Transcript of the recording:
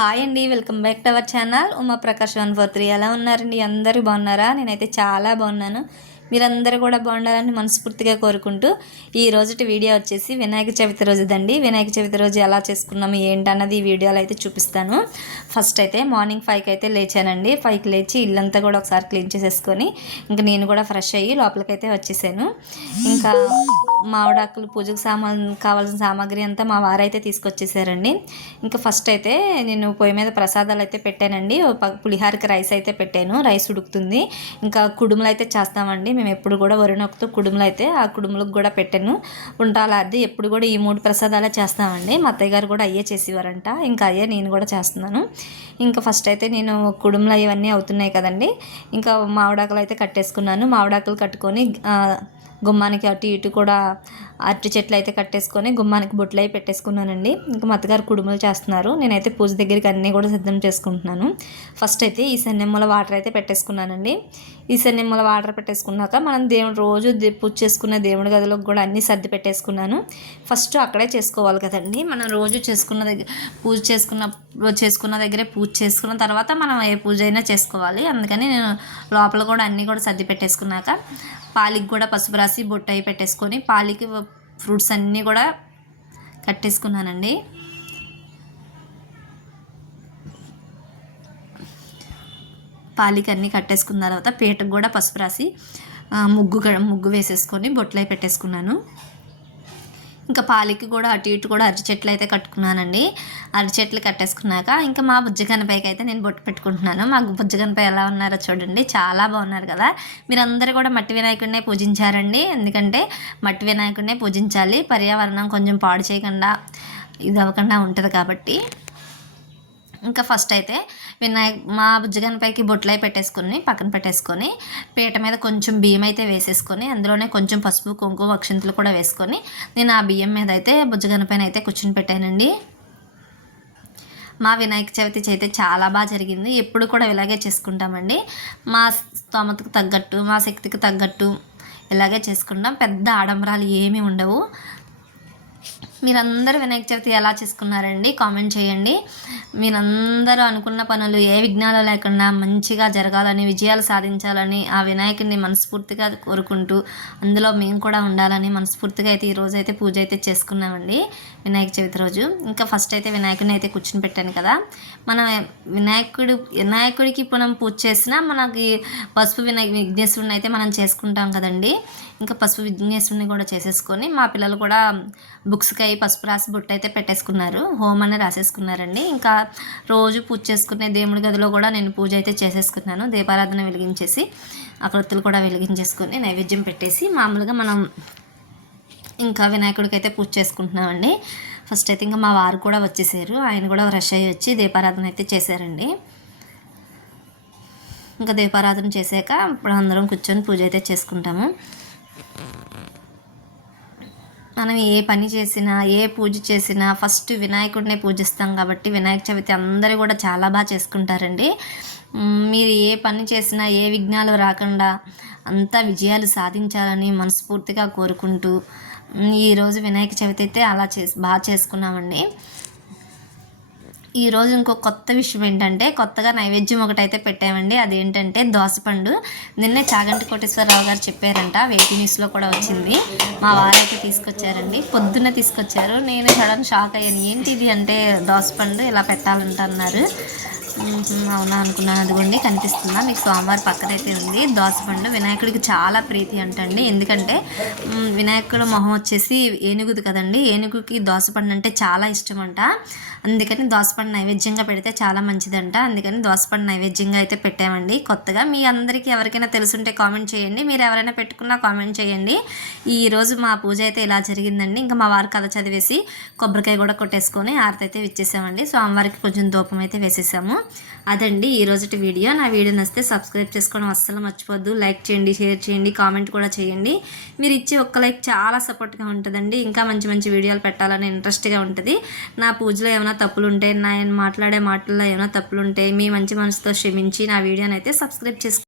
Hi అండి, welcome back to our channel Uma Prakash 143. ఎలా ఉన్నారండి? అందరూ బాగున్నారా? నేనైతే చాలా బాగున్నాను. మీరందరూ కూడా బాగుండాలని మనస్ఫూర్తిగా కోరుకుంటూ ఈ రోజుటి వీడియో వచ్చేసి వినాయక చవితి రోజుదండి. వినాయక చవితి రోజు ఎలా చేసుకున్నాము ఏంటన్నది ఈ వీడియోలో అయితే చూపిస్తాను. ఫస్ట్ అయితే మార్నింగ్ 5కి అయితే లేచానండి. 5కి లేచి ఇల్లంతా కూడా ఒకసారి క్లీన్ చేసేసుకొని ఇంకా నేను కూడా ఫ్రెష్ అయ్యి లోపలికైతే వచ్చేసాను. ఇంకా మామిడాకులు పూజకు కావాల్సిన సామాగ్రి అంతా మా వారైతే తీసుకొచ్చేసారండి. ఇంకా ఫస్ట్ అయితే నేను పొయ్యి మీద ప్రసాదాలు అయితే పెట్టానండి. పులిహారకి రైస్ అయితే పెట్టాను, రైస్ ఉడుకుతుంది. ఇంకా కుడుములు అయితే చేస్తామండి మేము ఎప్పుడు కూడా వరినొక్కుతూ కుడుములు అయితే ఆ కుడుములకు కూడా పెట్టాను. ఉండాలి ఎప్పుడు కూడా ఈ 3 ప్రసాదాలే చేస్తామండి. మా అత్తయ్య గారు కూడా అయ్యే చేసేవారంట, ఇంకా అయ్యే నేను కూడా చేస్తున్నాను. ఇంకా ఫస్ట్ అయితే నేను కుడుములు ఇవన్నీ అవుతున్నాయి కదండి. ఇంకా మామిడాకులు అయితే కట్టేసుకున్నాను. మామిడాకులు కట్టుకొని గుమ్మానికి అటు ఇటు కూడా అరటి చెట్లు అయితే కట్టేసుకొని గుమ్మానికి బొట్లు అయి పెట్టేసుకున్నానండి. ఇంకా మా అత్తగారు కుడుములు చేస్తున్నారు. నేనైతే పూజ దగ్గరికి అన్నీ కూడా సిద్ధం చేసుకుంటున్నాను. ఫస్ట్ అయితే ఈ సన్నెమ్మల వాటర్ అయితే పెట్టేసుకున్నానండి. ఈ సన్నెమ్మల వాటర్ పెట్టేసుకున్నాక మనం రోజు పూజ చేసుకున్న దేవుడి గదిలోకి కూడా అన్నీ సర్ది పెట్టేసుకున్నాను. ఫస్ట్ అక్కడే చేసుకోవాలి కదండి. మనం రోజు చేసుకున్న దగ్గరే పూజ చేసుకున్న తర్వాత మనం ఏ పూజ అయినా చేసుకోవాలి. అందుకని నేను లోపల కూడా అన్నీ కూడా సర్ది పెట్టేసుకున్నాక పాలికి కూడా పసుపు రాసి బొట్టు అయి పెట్టేసుకొని పాలికి ఫ్రూట్స్ అన్నీ కూడా కట్టేసుకున్నానండి. పాలికి అన్నీ కట్టేసుకున్న తర్వాత పీటకు కూడా పసుపు రాసి ముగ్గు వేసేసుకొని బొట్లు అయి పెట్టేసుకున్నాను. ఇంకా పాలికి కూడా అటు ఇటు కూడా అరటి చెట్లు అయితే కట్టుకున్నానండి. అరటి చెట్లు కట్టేసుకున్నాక ఇంకా మా బుజ్జగనపైకి అయితే నేను బొట్టు పెట్టుకుంటున్నాను. మా బుజ్జగనపై ఎలా ఉన్నారో చూడండి, చాలా బాగున్నారు కదా. మీరందరూ కూడా మట్టి వినాయకుడినే పూజించారండి. ఎందుకంటే మట్టి వినాయకుడినే పూజించాలి, పర్యావరణం కొంచెం పాడు చేయకుండా ఇది అవ్వకుండా ఉంటుంది కాబట్టి. ఇంకా ఫస్ట్ అయితే మా బుజ్జగనపైకి బొట్లై పెట్టేసుకొని పక్కన పెట్టేసుకొని పీట మీద కొంచెం బియ్యం అయితే వేసేసుకొని అందులోనే కొంచెం పసుపు కుంకుమ అక్షంతలు కూడా వేసుకొని నేను ఆ బియ్యం మీద అయితే బుజ్జగనపైన అయితే కూర్చుని పెట్టానండి. మా వినాయక చవితి అయితే చాలా బాగా జరిగింది. ఎప్పుడు కూడా ఇలాగే చేసుకుంటామండి. మా స్తోమతకు తగ్గట్టు మా శక్తికి తగ్గట్టు ఇలాగే చేసుకుంటాం. పెద్ద ఆడంబరాలు ఏమీ ఉండవు. మీరందరూ వినాయక చవితి ఎలా చేసుకున్నారండి? కామెంట్ చేయండి. మీరందరూ అనుకున్న పనులు ఏ విఘ్నాలు లేకుండా మంచిగా జరగాలని, విజయాలు సాధించాలని ఆ వినాయకుడిని మనస్ఫూర్తిగా కోరుకుంటూ అందులో మేము కూడా ఉండాలని మనస్ఫూర్తిగా అయితే ఈరోజు అయితే పూజ అయితే చేసుకున్నామండి వినాయక చవితి రోజు. ఇంకా ఫస్ట్ అయితే వినాయకుడిని అయితే కూర్చుని పెట్టాను కదా. మనం వినాయకుడికి మనం పూజ చేసినా మనకి పసుపు విఘ్నేశ్వరుని అయితే మనం చేసుకుంటాం కదండి. ఇంకా పసుపు విఘ్నేశ్వరుని కూడా చేసేసుకొని మా పిల్లలు కూడా బుక్స్కి పసుపు రాసి బొట్టు అయితే పెట్టేసుకున్నారు, హోమ్ అని రాసేసుకున్నారండి. ఇంకా రోజు పూజ చేసుకునే దేవుడి గదిలో కూడా నేను పూజ అయితే చేసేసుకున్నాను. దీపారాధన వెలిగించేసి అగరొత్తులు కూడా వెలిగించేసుకొని నైవేద్యం పెట్టేసి మామూలుగా మనం ఇంకా వినాయకుడికి అయితే పూజ చేసుకుంటున్నామండి. ఫస్ట్ అయితే ఇంకా మా వారు కూడా వచ్చేసారు. ఆయన కూడా ఫ్రెష్ అయ్యి వచ్చి దీపారాధన అయితే చేశారండి. ఇంకా దీపారాధన చేశాక ఇప్పుడు అందరం కూర్చొని పూజ అయితే చేసుకుంటాము. మనం ఏ పని చేసినా ఏ పూజ చేసినా ఫస్ట్ వినాయకుడినే పూజిస్తాం కాబట్టి వినాయక చవితి అందరూ కూడా చాలా బాగా చేసుకుంటారండి. మీరు ఏ పని చేసినా ఏ విఘ్నాలు రాకుండా అంతా విజయాలు సాధించాలని మనస్ఫూర్తిగా కోరుకుంటూ ఈరోజు వినాయక చవితి అయితే అలా బాగా చేసుకున్నామండి. ఈరోజు ఇంకో కొత్త విషయం ఏంటంటే కొత్తగా నైవేద్యం ఒకటైతే పెట్టామండి. అదేంటంటే దోసపండు. నిన్నే చాగంటి కోటేశ్వరరావు గారు చెప్పారంట, వెయిటీ న్యూస్లో కూడా వచ్చింది. మా వారైతే తీసుకొచ్చారండి, పొద్దున్నే తీసుకొచ్చారు. నేను సడన్ షాక్ అయ్యాను, ఏంటి ఇది అంటే దోసపండు ఇలా పెట్టాలంట అన్నారు. అవునా అనుకున్నాను. అదిగోండి కనిపిస్తుందా మీకు, సోమవారం పక్కనైతే ఉంది. దోసపండు వినాయకుడికి చాలా ప్రీతి అంటండి. ఎందుకంటే వినాయకుడు మొహం వచ్చేసి ఏనుగుది కదండి, ఏనుగుకి దోసపండు అంటే చాలా ఇష్టం అంట. అందుకని దోసపండు నైవేద్యంగా పెడితే చాలా మంచిదంట. అందుకని దోసపండు నైవేద్యంగా అయితే పెట్టామండి కొత్తగా. మీ అందరికీ ఎవరికైనా తెలుసుంటే కామెంట్ చేయండి, మీరు ఎవరైనా పెట్టుకున్నా కామెంట్ చేయండి. ఈరోజు మా పూజ అయితే ఇలా జరిగిందండి. ఇంకా మా వారు కథ చదివేసి కొబ్బరికాయ కూడా కొట్టేసుకొని ఆరతి అయితే ఇచ్చేసామండి. సోమవారికి కొంచెం ధూపం అయితే వేసేసాము. అదండి ఈరోజుటి వీడియో. నా వీడియో నచ్చితే సబ్స్క్రైబ్ చేసుకోవడం అస్సలు మర్చిపోద్దు. లైక్ చేయండి, షేర్ చేయండి, కామెంట్ కూడా చేయండి. మీరు ఇచ్చే ఒక్క లైక్ చాలా సపోర్ట్గా ఉంటుందండి. ఇంకా మంచి మంచి వీడియోలు పెట్టాలని ఇంట్రెస్ట్గా ఉంటుంది. నా పూజలో ఏమైనా తప్పులు ఉంటే, నేను మాట్లాడే మాటల్లో ఏమైనా తప్పులు ఉంటే మీ మంచి మనసుతో క్షమించి నా వీడియోని అయితే సబ్స్క్రైబ్ చేసుకోండి.